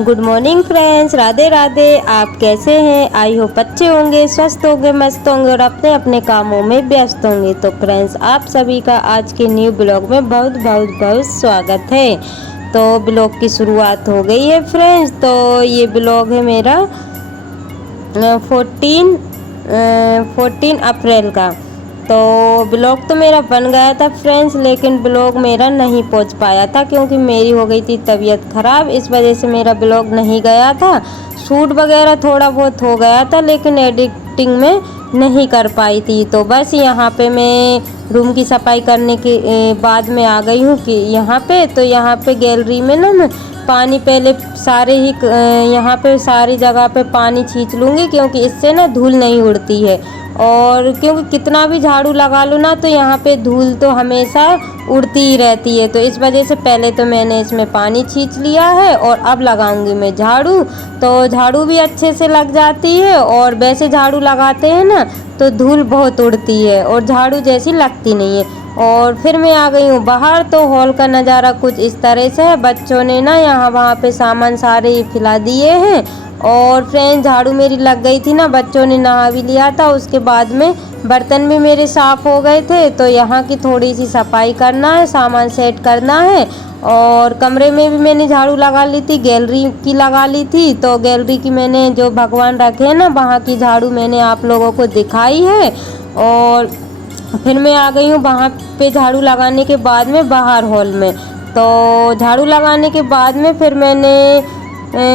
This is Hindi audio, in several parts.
Good morning friends, Radhe Radhe. आप कैसे हैं? आई होप अच्छे होंगे, स्वस्थ होंगे, मस्त होंगे और अपने अपने कामों में व्यस्त होंगे। तो फ्रेंड्स, आप सभी का आज के न्यू ब्लॉग में बहुत बहुत बहुत स्वागत है। तो ब्लॉग की शुरुआत हो गई है फ्रेंड्स। तो ये ब्लॉग है मेरा 14 अप्रैल का। तो ब्लॉग तो मेरा बन गया था फ्रेंड्स, लेकिन ब्लॉग मेरा नहीं पहुंच पाया था क्योंकि मेरी हो गई थी तबीयत ख़राब। इस वजह से मेरा ब्लॉग नहीं गया था। शूट वगैरह थोड़ा बहुत हो गया था, लेकिन एडिटिंग में नहीं कर पाई थी। तो बस यहाँ पे मैं रूम की सफाई करने के बाद में आ गई हूँ कि यहाँ पे। तो यहाँ पे गैलरी में ना मैं पानी पहले सारे ही यहाँ पे सारी जगह पे पानी छींच लूँगी, क्योंकि इससे ना धूल नहीं उड़ती है। और क्योंकि कितना भी झाड़ू लगा लो ना, तो यहाँ पे धूल तो हमेशा उड़ती ही रहती है। तो इस वजह से पहले तो मैंने इसमें पानी छींच लिया है और अब लगाऊंगी मैं झाड़ू। तो झाड़ू भी अच्छे से लग जाती है, और वैसे झाड़ू लगाते हैं ना तो धूल बहुत उड़ती है और झाड़ू जैसी लगती नहीं है। और फिर मैं आ गई हूँ बाहर। तो हॉल का नज़ारा कुछ इस तरह से है। बच्चों ने ना यहाँ वहाँ पे सामान सारे फैला दिए हैं। और फ्रेंड्स, झाड़ू मेरी लग गई थी ना, बच्चों ने नहा भी लिया था। उसके बाद में बर्तन भी मेरे साफ़ हो गए थे। तो यहाँ की थोड़ी सी सफाई करना है, सामान सेट करना है। और कमरे में भी मैंने झाड़ू लगा ली थी, गैलरी की लगा ली थी। तो गैलरी की मैंने जो भगवान रखे हैं ना, वहाँ की झाड़ू मैंने आप लोगों को दिखाई है। और फिर मैं आ गई हूँ वहाँ पे झाड़ू लगाने के बाद में बाहर हॉल में। तो झाड़ू लगाने के बाद में फिर मैंने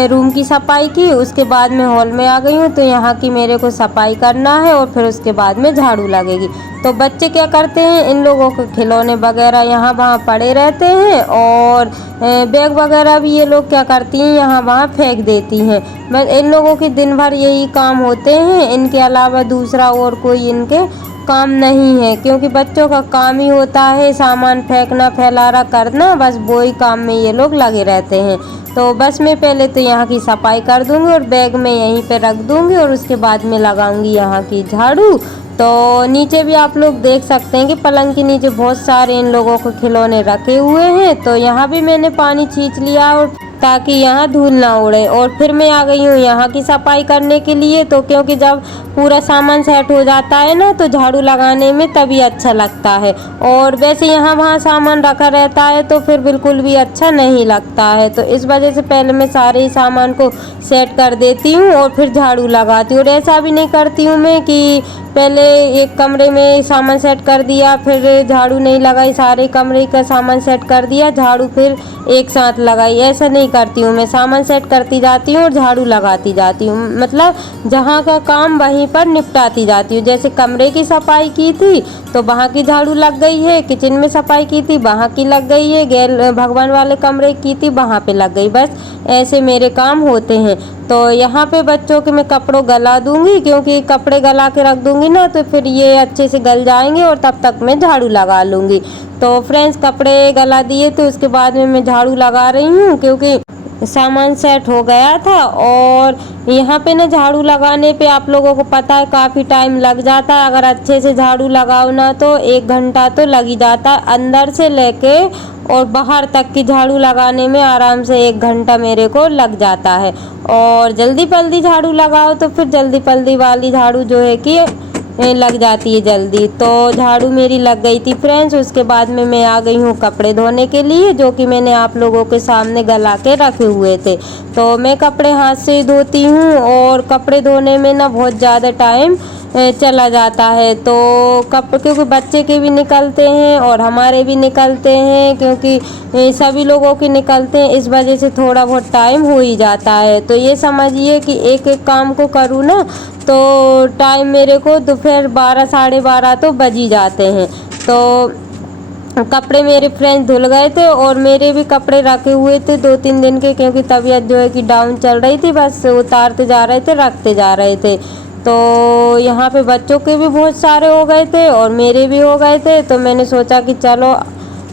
रूम की सफाई की। उसके बाद में हॉल में आ गई हूँ। तो यहाँ की मेरे को सफाई करना है और फिर उसके बाद में झाड़ू लगेगी। तो बच्चे क्या करते हैं, इन लोगों के खिलौने वगैरह यहाँ वहाँ पड़े रहते हैं। और बैग वगैरह भी ये लोग क्या करती हैं, यहाँ वहाँ फेंक देती हैं। बस इन लोगों के दिन भर यही काम होते हैं, इनके अलावा दूसरा और कोई इनके काम नहीं है। क्योंकि बच्चों का काम ही होता है सामान फेंकना, फैलाना करना, बस वो ही काम में ये लोग लगे रहते हैं। तो बस मैं पहले तो यहाँ की सफाई कर दूँगी और बैग में यहीं पे रख दूँगी और उसके बाद में लगाऊंगी यहाँ की झाड़ू। तो नीचे भी आप लोग देख सकते हैं कि पलंग के नीचे बहुत सारे इन लोगों को खिलौने रखे हुए हैं। तो यहाँ भी मैंने पानी छींच लिया और ताकि यहाँ धूल ना उड़े। और फिर मैं आ गई हूँ यहाँ की सफाई करने के लिए। तो क्योंकि जब पूरा सामान सेट हो जाता है ना, तो झाड़ू लगाने में तभी अच्छा लगता है। और वैसे यहाँ वहाँ सामान रखा रहता है तो फिर बिल्कुल भी अच्छा नहीं लगता है। तो इस वजह से पहले मैं सारे ही सामान को सेट कर देती हूँ और फिर झाड़ू लगाती हूँ। और ऐसा भी नहीं करती हूँ मैं कि पहले एक कमरे में सामान सेट कर दिया फिर झाड़ू नहीं लगाई, सारे कमरे का सामान सेट कर दिया झाड़ू फिर एक साथ लगाई। ऐसा नहीं करती हूँ मैं, सामान सेट करती जाती हूँ और झाड़ू लगाती जाती हूँ। मतलब जहाँ का काम वहीं पर निपटाती जाती हूँ। जैसे कमरे की सफाई की थी तो वहाँ की झाड़ू लग गई है, किचन में सफाई की थी वहाँ की लग गई है, भगवान वाले कमरे की थी वहाँ पे लग गई। बस ऐसे मेरे काम होते हैं। तो यहाँ पे बच्चों के मैं कपड़ों गला दूंगी, क्योंकि कपड़े गला के रख दूंगी ना तो फिर ये अच्छे से गल जाएंगे और तब तक मैं झाड़ू लगा लूँगी। तो फ्रेंड्स, कपड़े गला दिए तो उसके बाद में मैं झाड़ू लगा रही हूँ, क्योंकि सामान सेट हो गया था। और यहाँ पे ना झाड़ू लगाने पे आप लोगों को पता है काफ़ी टाइम लग जाता है। अगर अच्छे से झाड़ू लगाओ ना तो 1 घंटा तो लग ही जाता है, अंदर से लेके और बाहर तक की झाड़ू लगाने में आराम से 1 घंटा मेरे को लग जाता है। और जल्दी जल्दी झाड़ू लगाओ तो फिर जल्दी जल्दी वाली झाड़ू जो है कि लग जाती है जल्दी। तो झाड़ू मेरी लग गई थी फ्रेंड्स। उसके बाद में मैं आ गई हूँ कपड़े धोने के लिए, जो कि मैंने आप लोगों के सामने गला के रखे हुए थे। तो मैं कपड़े हाथ से धोती हूँ और कपड़े धोने में ना बहुत ज़्यादा टाइम चला जाता है। तो क्योंकि बच्चे के भी निकलते हैं और हमारे भी निकलते हैं, क्योंकि सभी लोगों के निकलते हैं, इस वजह से थोड़ा बहुत टाइम हो ही जाता है। तो ये समझिए कि एक एक काम को करूँ ना तो टाइम मेरे को दोपहर 12 साढ़े 12 तो बज ही जाते हैं। तो कपड़े मेरे फ्रेंड्स धुल गए थे और मेरे भी कपड़े रखे हुए थे 2-3 दिन के, क्योंकि तबीयत जो है कि डाउन चल रही थी, बस उतारते जा रहे थे रखते जा रहे थे। तो यहाँ पे बच्चों के भी बहुत सारे हो गए थे और मेरे भी हो गए थे। तो मैंने सोचा कि चलो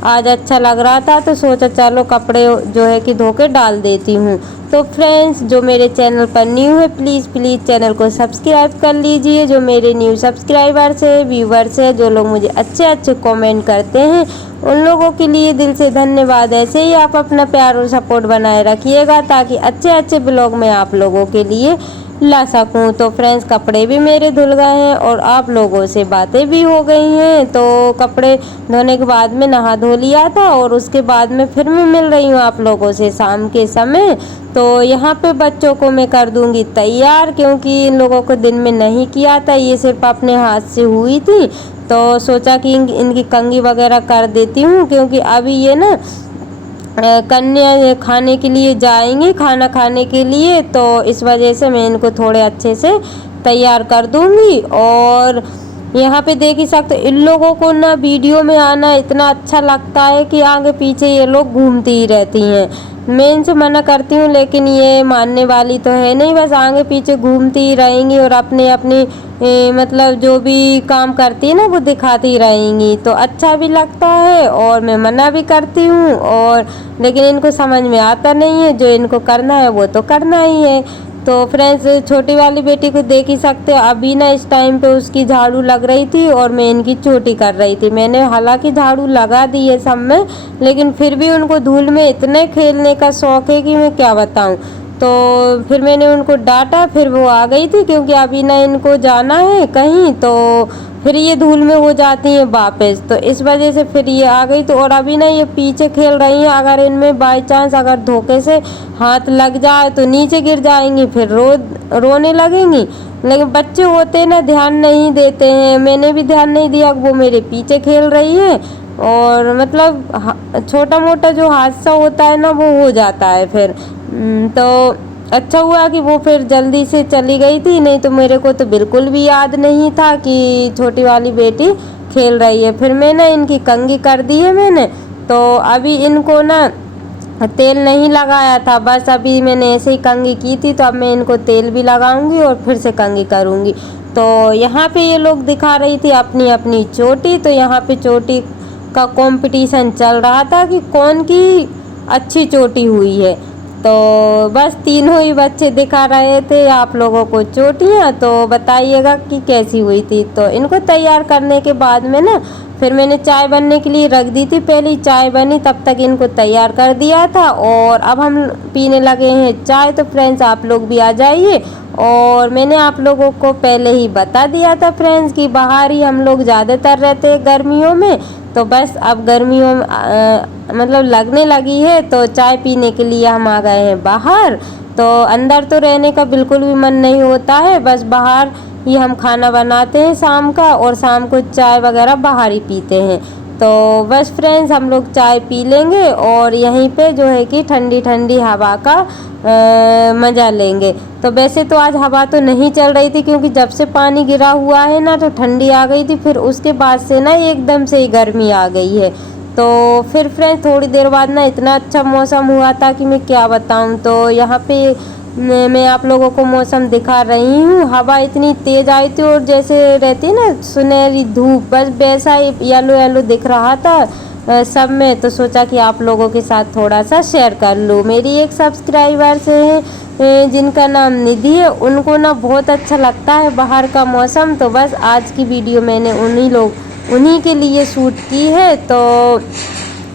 आज अच्छा लग रहा था तो सोचा चलो कपड़े जो है कि धो के डाल देती हूँ। तो फ्रेंड्स, जो मेरे चैनल पर न्यू है प्लीज़ चैनल को सब्सक्राइब कर लीजिए। जो मेरे न्यू सब्सक्राइबर्स है, व्यूवर्स है, जो लोग मुझे अच्छे अच्छे कमेंट करते हैं उन लोगों के लिए दिल से धन्यवाद। ऐसे ही आप अपना प्यार और सपोर्ट बनाए रखिएगा ताकि अच्छे अच्छे ब्लॉग मैं आप लोगों के लिए ला सकूं। तो फ्रेंड्स, कपड़े भी मेरे धुल गए हैं और आप लोगों से बातें भी हो गई हैं। तो कपड़े धोने के बाद में नहा धो लिया था और उसके बाद में फिर मैं मिल रही हूँ आप लोगों से शाम के समय। तो यहाँ पे बच्चों को मैं कर दूंगी तैयार, क्योंकि इन लोगों को दिन में नहीं किया था, ये सिर्फ अपने हाथ से हुई थी। तो सोचा कि इनकी कंघी वगैरह कर देती हूँ, क्योंकि अभी ये ना कन्या खाने के लिए जाएंगी, खाना खाने के लिए। तो इस वजह से मैं इनको थोड़े अच्छे से तैयार कर दूंगी। और यहाँ पे देख ही सकते इन लोगों को ना वीडियो में आना इतना अच्छा लगता है कि आगे पीछे ये लोग घूमती ही रहती हैं। मैं इनसे मना करती हूँ लेकिन ये मानने वाली तो है नहीं, बस आगे पीछे घूमती ही रहेंगी और अपनी अपनी मतलब जो भी काम करती है ना वो दिखाती रहेंगी। तो अच्छा भी लगता है और मैं मना भी करती हूँ, और लेकिन इनको समझ में आता नहीं है, जो इनको करना है वो तो करना ही है। तो फ्रेंड्स, छोटी वाली बेटी को देख ही सकते हो, अभी ना इस टाइम पे उसकी झाड़ू लग रही थी और मैं इनकी चोटी कर रही थी। मैंने हालांकि झाड़ू लगा दी है सब में, लेकिन फिर भी उनको धूल में इतने खेलने का शौक है कि मैं क्या बताऊं। तो फिर मैंने उनको डांटा, फिर वो आ गई थी, क्योंकि अभी ना इनको जाना है कहीं, तो फिर ये धूल में हो जाती हैं वापस, तो इस वजह से फिर ये आ गई। तो और अभी ना ये पीछे खेल रही हैं, अगर इनमें बाय चांस अगर धोखे से हाथ लग जाए तो नीचे गिर जाएंगी, फिर रोने लगेंगी। लेकिन बच्चे होते ना ध्यान नहीं देते हैं, मैंने भी ध्यान नहीं दिया, वो मेरे पीछे खेल रही है। और मतलब छोटा मोटा जो हादसा होता है ना वो हो जाता है फिर। तो अच्छा हुआ कि वो फिर जल्दी से चली गई थी, नहीं तो मेरे को तो बिल्कुल भी याद नहीं था कि छोटी वाली बेटी खेल रही है। फिर मैं ना इनकी कंघी कर दी है मैंने। तो अभी इनको ना तेल नहीं लगाया था, बस अभी मैंने ऐसे ही कंघी की थी, तो अब मैं इनको तेल भी लगाऊंगी और फिर से कंघी करूंगी। तो यहाँ पे ये लोग दिखा रही थी अपनी अपनी चोटी। तो यहाँ पे चोटी का कंपटीशन चल रहा था कि कौन की अच्छी चोटी हुई है। तो बस तीनों ही बच्चे दिखा रहे थे आप लोगों को चोटियाँ, तो बताइएगा कि कैसी हुई थी। तो इनको तैयार करने के बाद में ना फिर मैंने चाय बनने के लिए रख दी थी, पहले चाय बनी तब तक इनको तैयार कर दिया था और अब हम पीने लगे हैं चाय। तो फ्रेंड्स, आप लोग भी आ जाइए। और मैंने आप लोगों को पहले ही बता दिया था फ्रेंड्स कि बाहर ही हम लोग ज़्यादातर रहते हैं गर्मियों में। तो बस अब गर्मियों में मतलब लगने लगी है, तो चाय पीने के लिए हम आ गए हैं बाहर। तो अंदर तो रहने का बिल्कुल भी मन नहीं होता है, बस बाहर ही हम खाना बनाते हैं शाम का, और शाम को चाय वगैरह बाहर ही पीते हैं। तो बस फ्रेंड्स, हम लोग चाय पी लेंगे और यहीं पे जो है कि ठंडी ठंडी हवा का मज़ा लेंगे। तो वैसे तो आज हवा तो नहीं चल रही थी, क्योंकि जब से पानी गिरा हुआ है ना तो ठंडी आ गई थी, फिर उसके बाद से ना एकदम से ही गर्मी आ गई है। तो फिर फ्रेंड्स, थोड़ी देर बाद ना इतना अच्छा मौसम हुआ था कि मैं क्या बताऊं। तो यहाँ पे मैं आप लोगों को मौसम दिखा रही हूँ। हवा इतनी तेज़ आई थी और जैसे रहती है ना सुनहरी धूप, बस वैसा ही येलो येलो दिख रहा था सब में। तो सोचा कि आप लोगों के साथ थोड़ा सा शेयर कर लूँ। मेरी एक सब्सक्राइबर से है जिनका नाम निधि है, उनको ना बहुत अच्छा लगता है बाहर का मौसम। तो बस आज की वीडियो मैंने उन्हीं के लिए शूट की है। तो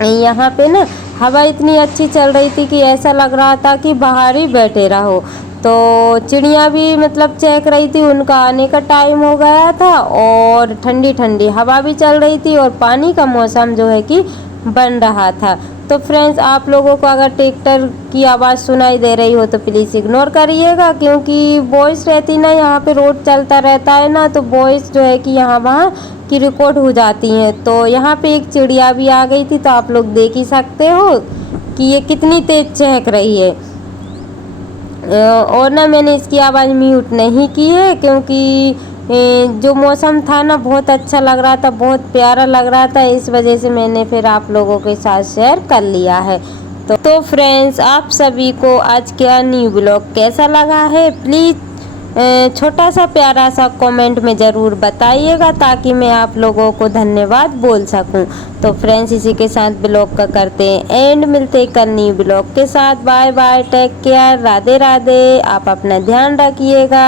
यहाँ पे ना हवा इतनी अच्छी चल रही थी कि ऐसा लग रहा था कि बाहर ही बैठे रहो। तो चिड़िया भी मतलब चहक रही थी, उनका आने का टाइम हो गया था, और ठंडी ठंडी हवा भी चल रही थी और पानी का मौसम जो है कि बन रहा था। तो फ्रेंड्स, आप लोगों को अगर ट्रैक्टर की आवाज़ सुनाई दे रही हो तो प्लीज़ इग्नोर करिएगा, क्योंकि वॉइस रहती ना यहाँ पे रोड चलता रहता है ना, तो वॉइस जो है कि यहाँ वहाँ की रिकॉर्ड हो जाती हैं। तो यहाँ पे एक चिड़िया भी आ गई थी, तो आप लोग देख ही सकते हो कि ये कितनी तेज़ चहक रही है। और ना मैंने इसकी आवाज़ म्यूट नहीं की है, क्योंकि जो मौसम था ना बहुत अच्छा लग रहा था, बहुत प्यारा लग रहा था, इस वजह से मैंने फिर आप लोगों के साथ शेयर कर लिया है। तो फ्रेंड्स, आप सभी को आज का न्यू ब्लॉग कैसा लगा है प्लीज़ छोटा सा प्यारा सा कमेंट में ज़रूर बताइएगा, ताकि मैं आप लोगों को धन्यवाद बोल सकूं। तो फ्रेंड्स, इसी के साथ ब्लॉग का करते हैं एंड, मिलते हैं कल न्यू ब्लॉग के साथ। Bye bye, take care, Radhe Radhe, आप अपना ध्यान रखिएगा।